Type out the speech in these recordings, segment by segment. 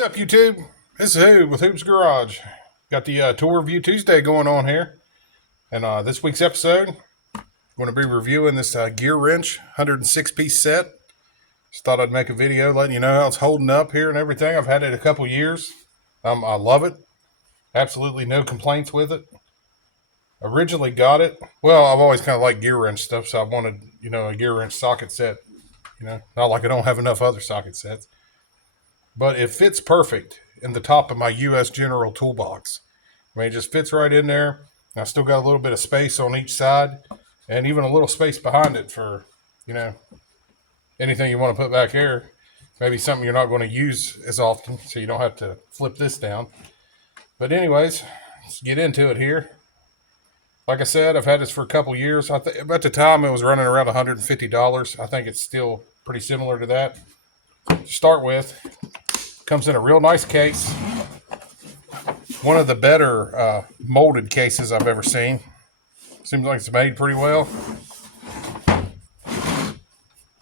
What's up, YouTube? This is Who with Hoop's Garage. Got the Tour Review Tuesday going on here. And this week's episode, I'm going to be reviewing this Gearwrench 106-piece set. Just thought I'd make a video letting you know how it's holding up here and everything. I've had it a couple years. I love it. Absolutely no complaints with it. Originally got it. Well, I've always kind of liked Gearwrench stuff, so I wanted, a Gearwrench socket set. Not like I don't have enough other socket sets. But it fits perfect in the top of my US General toolbox. I mean, it just fits right in there. I still got a little bit of space on each side and even a little space behind it for, anything you want to put back there. Maybe something you're not going to use as often, so you don't have to flip this down. But anyways, let's get into it here. Like I said, I've had this for a couple years. At the time, it was running around $150. I think it's still pretty similar to that. To start with, comes in a real nice case. One of the better molded cases I've ever seen. Seems like it's made pretty well.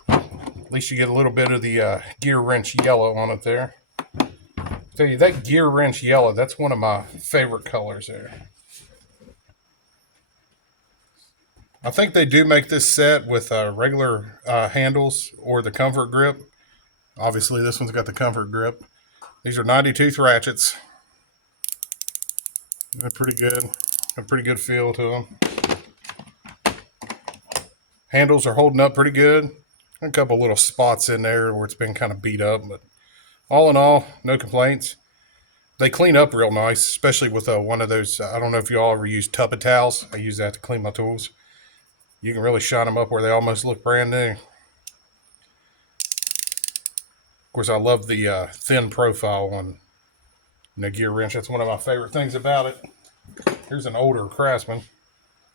At least you get a little bit of the Gearwrench yellow on it there. I'll tell you, that Gearwrench yellow, that's one of my favorite colors there. I think they do make this set with regular handles or the comfort grip. Obviously, this one's got the comfort grip. These are 90-tooth ratchets. They're pretty good. A pretty good feel to them. Handles are holding up pretty good. A couple little spots in there where it's been kind of beat up, but all in all, no complaints. They clean up real nice, especially with one of those. I don't know if you all ever use Tuppa towels. I use that to clean my tools. You can really shine them up where they almost look brand new. Of course, I love the thin profile on the Gearwrench. That's one of my favorite things about it. Here's an older Craftsman. You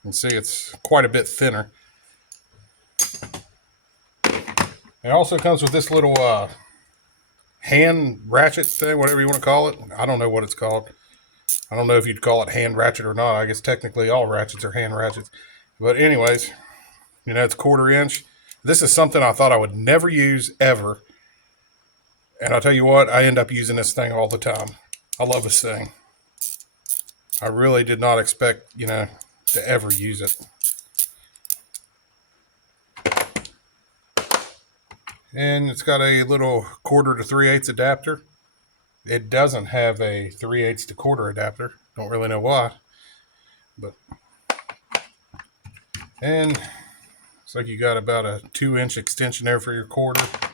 can see it's quite a bit thinner. It also comes with this little hand ratchet thing, whatever you want to call it. I don't know what it's called. I don't know if you'd call it hand ratchet or not. I guess technically all ratchets are hand ratchets. But anyways, it's 1/4 inch. This is something I thought I would never use ever. And I'll tell you what, I end up using this thing all the time. I love this thing. I really did not expect, to ever use it. And it's got a little 1/4 to 3/8 adapter. It doesn't have a 3/8 to 1/4 adapter. Don't really know why. And looks like you got about a 2-inch extension there for your 1/4.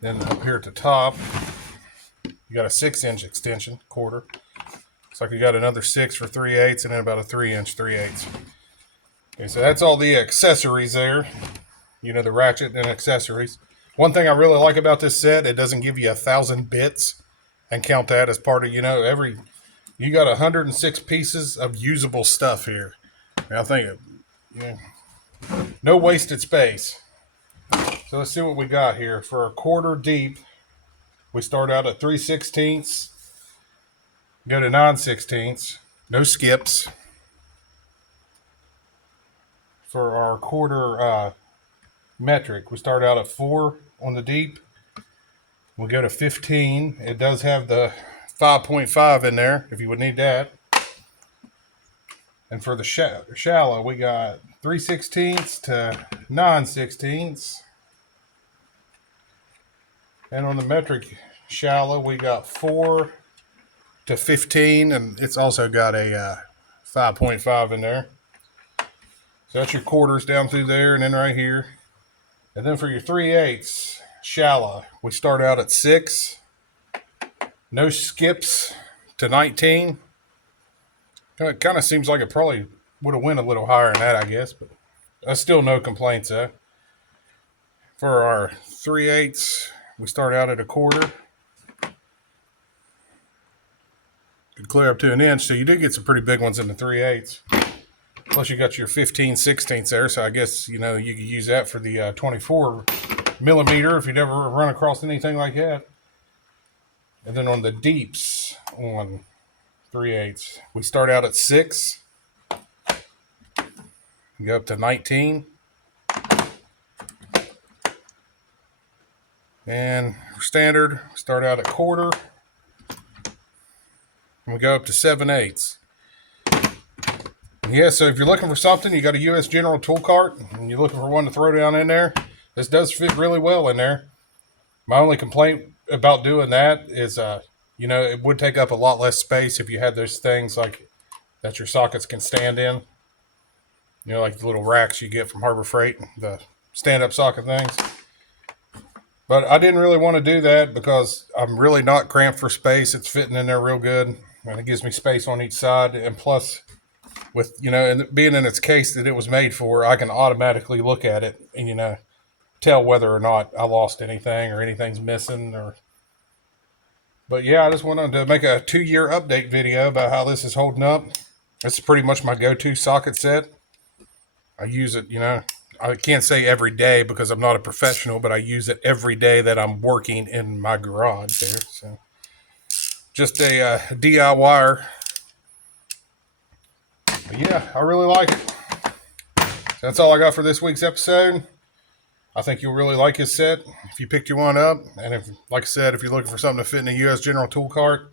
Then up here at the top, you got a 6-inch extension, 1/4. Looks like you got another 6 for 3/8 and then about a 3-inch 3/8. Okay, so that's all the accessories there. The ratchet and accessories. One thing I really like about this set, it doesn't give you 1,000 bits and count that as part of, you got 106 pieces of usable stuff here. And I think, no wasted space. So let's see what we got here. For a 1/4 deep, we start out at 3/16, go to 9/16, no skips. For our 1/4 metric, we start out at 4 on the deep. We'll go to 15. It does have the 5.5 in there if you would need that. And for the shallow, we got 3/16 to 9/16. And on the metric shallow, we got 4 to 15, and it's also got a 5.5 in there. So that's your 1/4s down through there and then right here. And then for your 3/8 shallow, we start out at 6. No skips to 19. It kind of seems like it probably would have went a little higher than that, I guess, but that's still no complaints though. For our 3/8, we start out at a 1/4. Could clear up to 1 inch, so you do get some pretty big ones in the 3/8. Plus you got your 15/16 there, so I guess, you could use that for the 24 millimeter if you'd ever run across anything like that. And then on the deeps on 3/8, we start out at 6. We go up to 19. And for standard, start out at 1/4. we go up to 7/8. Yeah, so if you're looking for something, you got a U.S. General tool cart, and you're looking for one to throw down in there, this does fit really well in there. My only complaint about doing that is, it would take up a lot less space if you had those things like that your sockets can stand in. Like the little racks you get from Harbor Freight, the stand-up socket things. But I didn't really want to do that because I'm really not cramped for space. It's fitting in there real good, and it gives me space on each side. And plus, with and being in its case that it was made for, I can automatically look at it and tell whether or not I lost anything or anything's missing. But yeah, I just wanted to make a 2-year update video about how this is holding up. This is pretty much my go-to socket set. I use it, I can't say every day because I'm not a professional, but I use it every day that I'm working in my garage there. So just a DIY. But yeah, I really like it. So that's all I got for this week's episode. I think you'll really like his set if you picked your one up. And if, like I said, if you're looking for something to fit in a U.S. General tool cart,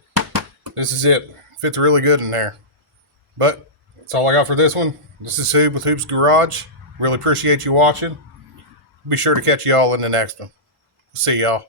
this is it. Fits really good in there. But that's all I got for this one. This is Hoob with Hoob's Garage. Really appreciate you watching. Be sure to catch y'all in the next one. See y'all.